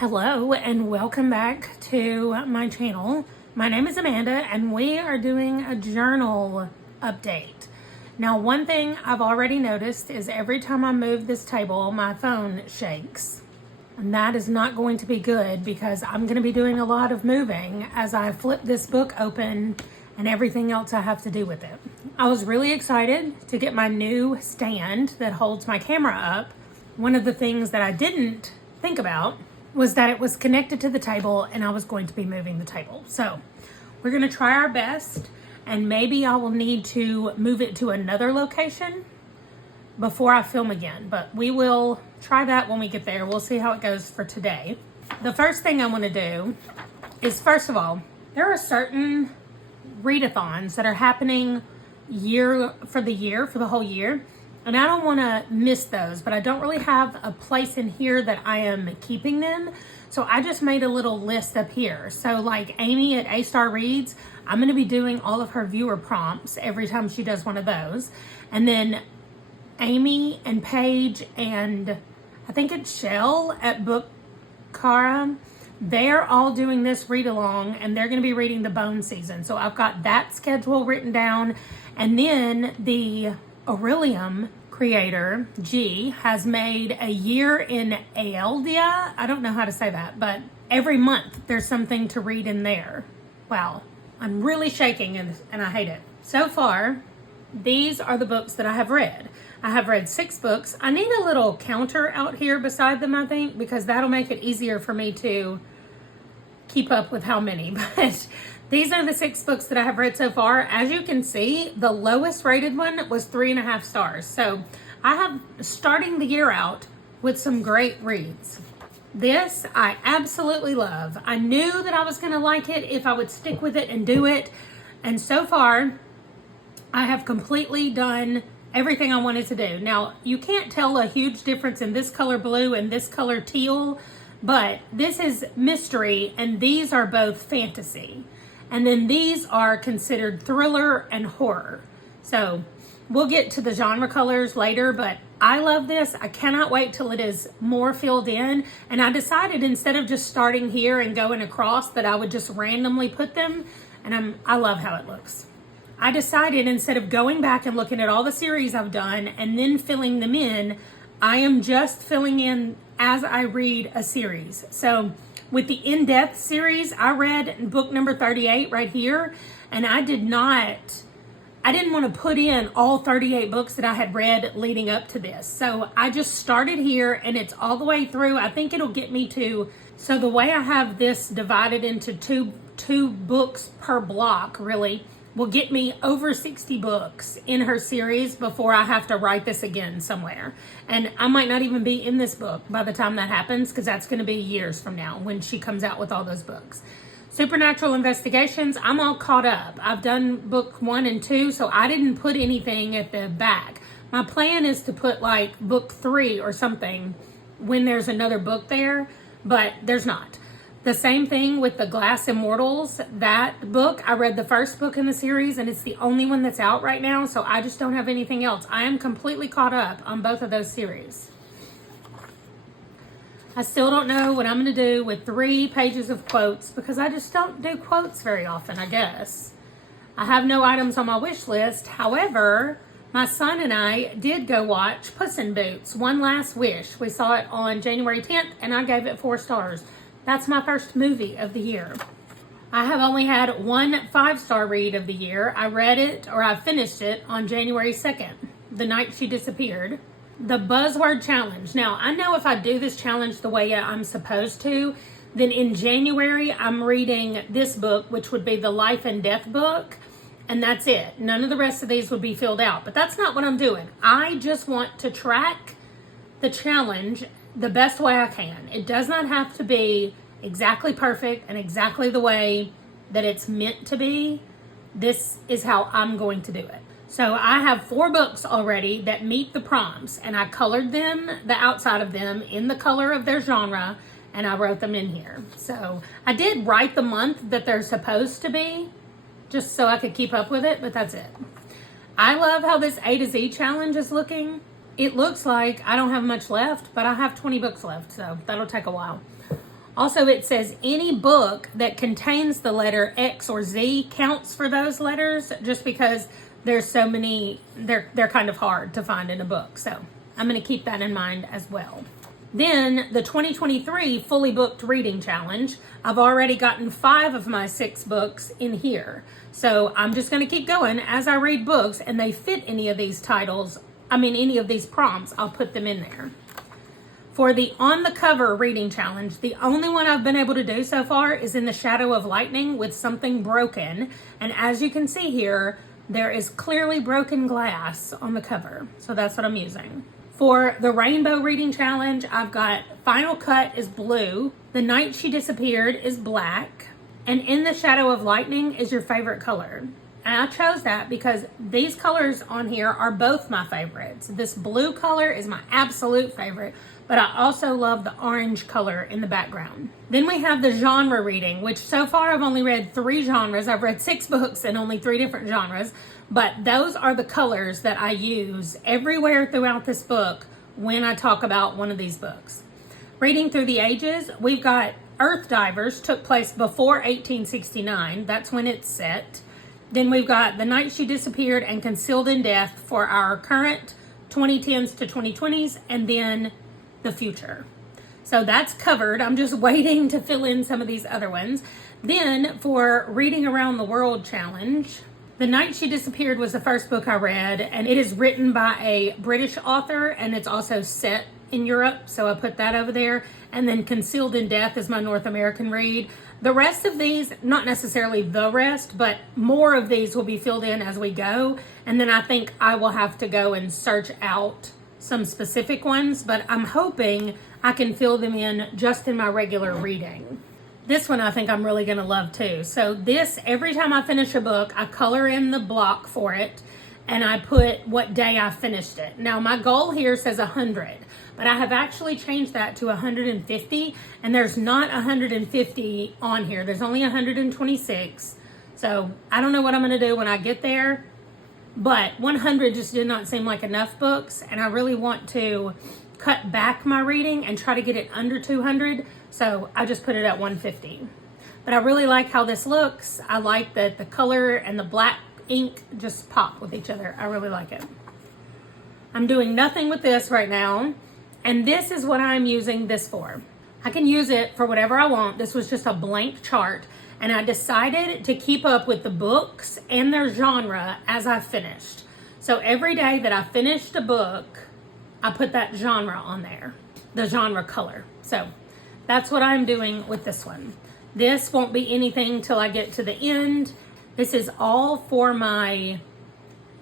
Hello and welcome back to my channel. My name is Amanda and we are doing a journal update. Now, one thing I've already noticed is every time I move this table, my phone shakes. And that is not going to be good because I'm going to be doing a lot of moving as I flip this book open and everything else I have to do with it. I was really excited to get my new stand that holds my camera up. One of the things that I didn't think about was that it was connected to the table and I was going to be moving the table. So we're going to try our best, and maybe I will need to move it to another location before I film again, but we will try that when we get there. We'll see how it goes for today. The first thing I want to do is, first of all, there are certain readathons that are happening for the whole year. And I don't want to miss those, but I don't really have a place in here that I am keeping them. So I just made a little list up here. So like Amy at A Star Reads, I'm going to be doing all of her viewer prompts every time she does one of those. And then Amy and Paige and I think it's Shell at Bookstara, they're all doing this read along and they're going to be reading the Bone Season. So I've got that schedule written down. And then the Orilium Creator, G, has made a year in Aldia. I don't know how to say that, but every month there's something to read in there. Wow, I'm really shaking and I hate it. So far, these are the books that I have read. I have read 6 books. I need a little counter out here beside them, I think, because that'll make it easier for me to keep up with how many. But these are the 6 books that I have read so far. As you can see, the lowest rated one was 3.5 stars. So I have starting the year out with some great reads. This I absolutely love. I knew that I was going to like it if I would stick with it and do it. And so far, I have completely done everything I wanted to do. Now, you can't tell a huge difference in this color blue and this color teal, but this is mystery and these are both fantasy. And then these are considered thriller and horror. So we'll get to the genre colors later, but I love this. I cannot wait till it is more filled in. And I decided instead of just starting here and going across that I would just randomly put them. And I love how it looks. I decided instead of going back and looking at all the series I've done and then filling them in, I am just filling in as I read a series. So with the in-depth series, I read book number 38 right here, and I didn't want to put in all 38 books that I had read leading up to this. So I just started here and it's all the way through. I think it'll get me to, so the way I have this divided into two books per block really will get me over 60 books in her series before I have to write this again somewhere. And I might not even be in this book by the time that happens, because that's going to be years from now when she comes out with all those books. Supernatural Investigations, I'm all caught up. I've done book 1 and 2, so I didn't put anything at the back. My plan is to put like book 3 or something when there's another book there, but there's not. The same thing with the Glass Immortals. That book, I read the first book in the series and it's the only one that's out right now, so I just don't have anything else. I am completely caught up on both of those series. I still don't know what I'm going to do with 3 pages of quotes because I just don't do quotes very often, I guess. I have no items on my wish list. However, my son and I did go watch Puss in Boots, One Last Wish. We saw it on January 10th and I gave it 4 stars. That's my first movie of the year. I have only had 1 5-star read of the year. I read it, or I finished it, on January 2nd, the night she disappeared. The Buzzword Challenge. Now, I know if I do this challenge the way I'm supposed to, then in January, I'm reading this book, which would be the Life and Death book, and that's it. None of the rest of these would be filled out, but that's not what I'm doing. I just want to track the challenge the best way I can. It does not have to be exactly perfect and exactly the way that it's meant to be. This is how I'm going to do it. So I have 4 books already that meet the prompts, and I colored them, the outside of them, in the color of their genre, and I wrote them in here. So I did write the month that they're supposed to be, just so I could keep up with it, but that's it. I love how this A to Z challenge is looking. It looks like I don't have much left, but I have 20 books left, so that'll take a while. Also, it says any book that contains the letter X or Z counts for those letters, just because there's so many, they're kind of hard to find in a book. So I'm going to keep that in mind as well. Then the 2023 Fully Booked Reading Challenge. I've already gotten 5 of my 6 books in here. So I'm just going to keep going as I read books and they fit any of these titles. Any of these prompts, I'll put them in there. For the On the Cover Reading Challenge, the only one I've been able to do so far is In the Shadow of Lightning with Something Broken. And as you can see here, there is clearly broken glass on the cover. So that's what I'm using. For the Rainbow Reading Challenge, I've got Final Cut is blue, The Night She Disappeared is black, and In the Shadow of Lightning is your favorite color. And I chose that because these colors on here are both my favorites. This blue color is my absolute favorite, but I also love the orange color in the background. Then we have the genre reading, which so far I've only read 3 genres. I've read 6 books in only 3 different genres, but those are the colors that I use everywhere throughout this book when I talk about one of these books. Reading Through the Ages, we've got Earth Divers took place before 1869. That's when it's set. Then we've got The Night She Disappeared and Concealed in Death for our current 2010s to 2020s, and then the future. So that's covered. I'm just waiting to fill in some of these other ones. Then for Reading Around the World Challenge, The Night She Disappeared was the first book I read, and it is written by a British author, and it's also set in Europe, so I put that over there. And then Concealed in Death is my North American read. The rest of these, not necessarily the rest, but more of these will be filled in as we go. And then I think I will have to go and search out some specific ones, but I'm hoping I can fill them in just in my regular reading. This one I think I'm really going to love too. So this, every time I finish a book, I color in the block for it and I put what day I finished it. Now my goal here says 100, but I have actually changed that to 150, and there's not 150 on here. There's only 126. So I don't know what I'm going to do when I get there, but 100 just did not seem like enough books, and I really want to cut back my reading and try to get it under 200. So I just put it at 150. But I really like how this looks. I like that the color and the black ink just pop with each other. I really like it. I'm doing nothing with this right now. And this is what I'm using this for. I can use it for whatever I want. This was just a blank chart. And I decided to keep up with the books and their genre as I finished. So every day that I finished a book, I put that genre on there, the genre color. So that's what I'm doing with this one. This won't be anything till I get to the end. This is all for my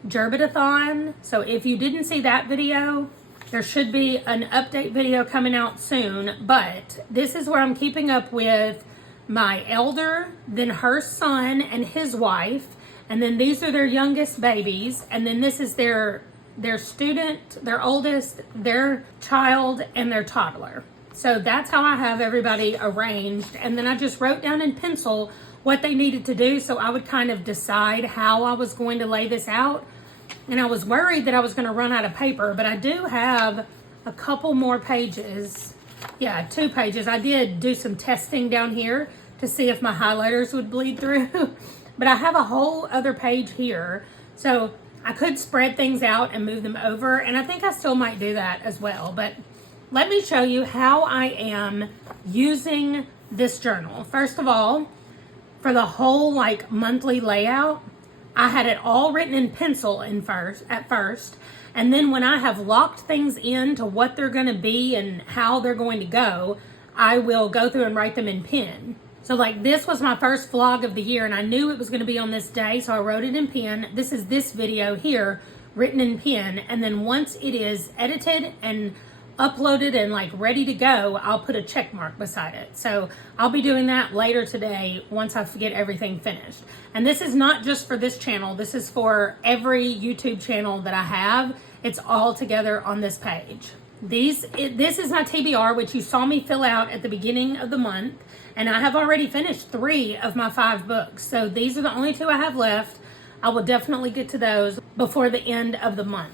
Gerbitathon. So if you didn't see that video, there should be an update video coming out soon. But this is where I'm keeping up with my elder, then her son and his wife. And then these are their youngest babies. And then this is their student, their oldest, their child, and their toddler. So that's how I have everybody arranged. And then I just wrote down in pencil what they needed to do, so I would kind of decide how I was going to lay this out. And I was worried that I was going to run out of paper, but I do have a couple more pages. Yeah, 2 pages. I did do some testing down here to see if my highlighters would bleed through. But I have a whole other page here. So I could spread things out and move them over, and I think I still might do that as well. But let me show you how I am using this journal. First of all, for the whole monthly layout, I had it all written in pencil at first. And then when I have locked things into what they're going to be and how they're going to go, I will go through and write them in pen. So this was my first vlog of the year, and I knew it was going to be on this day, so I wrote it in pen. This is this video here written in pen. And then once it is edited and uploaded and ready to go, I'll put a check mark beside it. So I'll be doing that later today once I get everything finished. And this is not just for this channel. This is for every YouTube channel that I have. It's all together on this page. This is my TBR, which you saw me fill out at the beginning of the month. And I have already finished 3 of my 5 books. So these are the only 2 I have left. I will definitely get to those before the end of the month.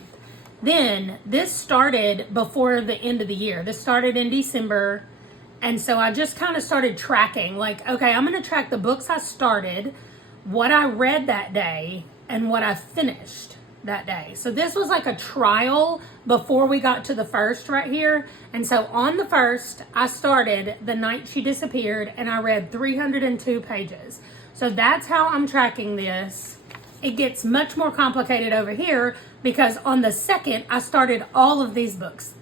Then this started before the end of the year. This started in December, And so I just kind of started tracking, like, okay, I'm going to track the books I started, what I read that day, and what I finished that day. So this was like a trial before we got to the first right here. And so on the first, I started the night she disappeared, and I read 302 pages. So that's how I'm tracking this. It gets much more complicated over here because on the second, I started all of these books.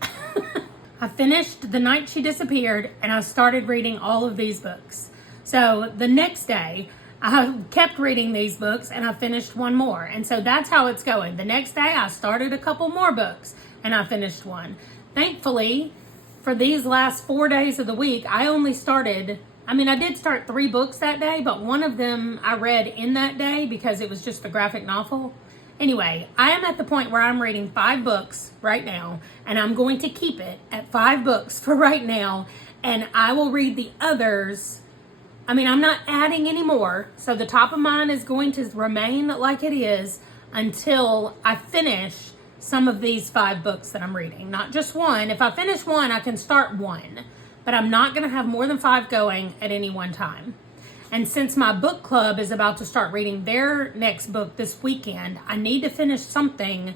I finished the night she disappeared, and I started reading all of these books. So the next day, I kept reading these books, and I finished one more. And so that's how it's going. The next day, I started a couple more books, and I finished one. Thankfully, for these last 4 days of the week, I only started, I did start 3 books that day, but one of them I read in that day because it was just a graphic novel. Anyway, I am at the point where I'm reading 5 books right now, and I'm going to keep it at 5 books for right now, and I will read the others. I'm not adding any more, so the top of mine is going to remain like it is until I finish some of these 5 books that I'm reading. Not just one. If I finish one, I can start one, but I'm not going to have more than 5 going at any one time. And since my book club is about to start reading their next book this weekend, I need to finish something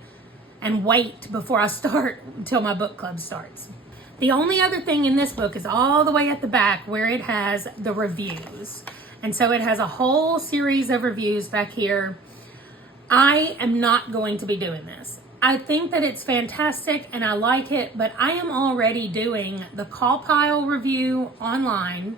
and wait before I start until my book club starts. The only other thing in this book is all the way at the back where it has the reviews. And so it has a whole series of reviews back here. I am not going to be doing this. I think that it's fantastic and I like it, but I am already doing the Call Pile review online.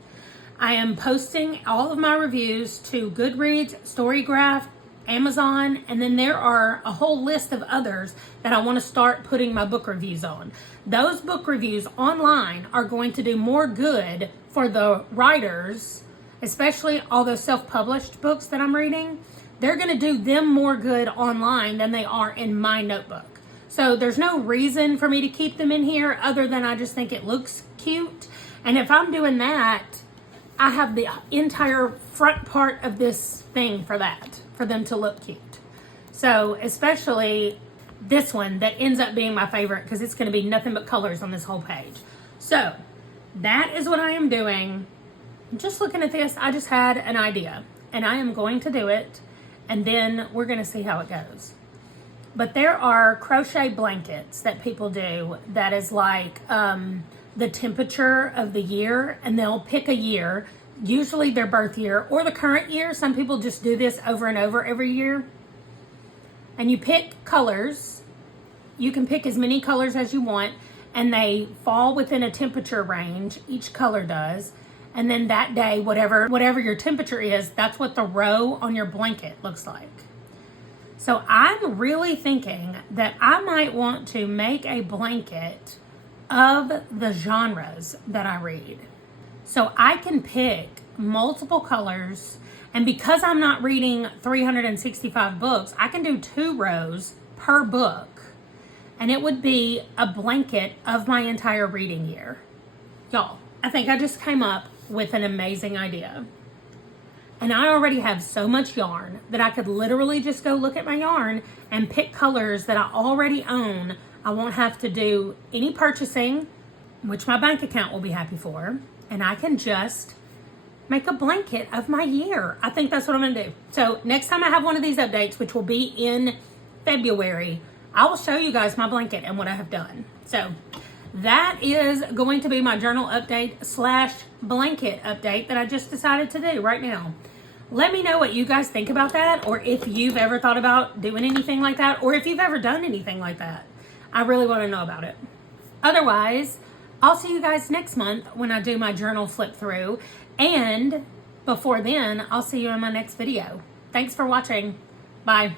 I am posting all of my reviews to Goodreads, Storygraph, Amazon, and then there are a whole list of others that I want to start putting my book reviews on. Those book reviews online are going to do more good for the writers, especially all those self-published books that I'm reading. They're going to do them more good online than they are in my notebook. So there's no reason for me to keep them in here other than I just think it looks cute. And if I'm doing that, I have the entire front part of this thing for that, for them to look cute. So especially this one that ends up being my favorite because it's going to be nothing but colors on this whole page. So that is what I am doing. Just looking at this, I just had an idea and I am going to do it, and then we're going to see how it goes. But there are crochet blankets that people do that is like the temperature of the year, and they'll pick a year, usually their birth year or the current year. Some people just do this over and over every year. And you pick colors. You can pick as many colors as you want, and they fall within a temperature range. Each color does. And then that day, whatever your temperature is, that's what the row on your blanket looks like. So I'm really thinking that I might want to make a blanket of the genres that I read. So I can pick multiple colors, and because I'm not reading 365 books, I can do 2 rows per book, and it would be a blanket of my entire reading year. Y'all, I think I just came up with an amazing idea. And I already have so much yarn that I could literally just go look at my yarn and pick colors that I already own. I won't have to do any purchasing, which my bank account will be happy for. And I can just make a blanket of my year. I think that's what I'm going to do. So next time I have one of these updates, which will be in February, I will show you guys my blanket and what I have done. So that is going to be my journal update / blanket update that I just decided to do right now. Let me know what you guys think about that, or if you've ever thought about doing anything like that, or if you've ever done anything like that. I really want to know about it. Otherwise, I'll see you guys next month when I do my journal flip through. And before then, I'll see you in my next video. Thanks for watching. Bye.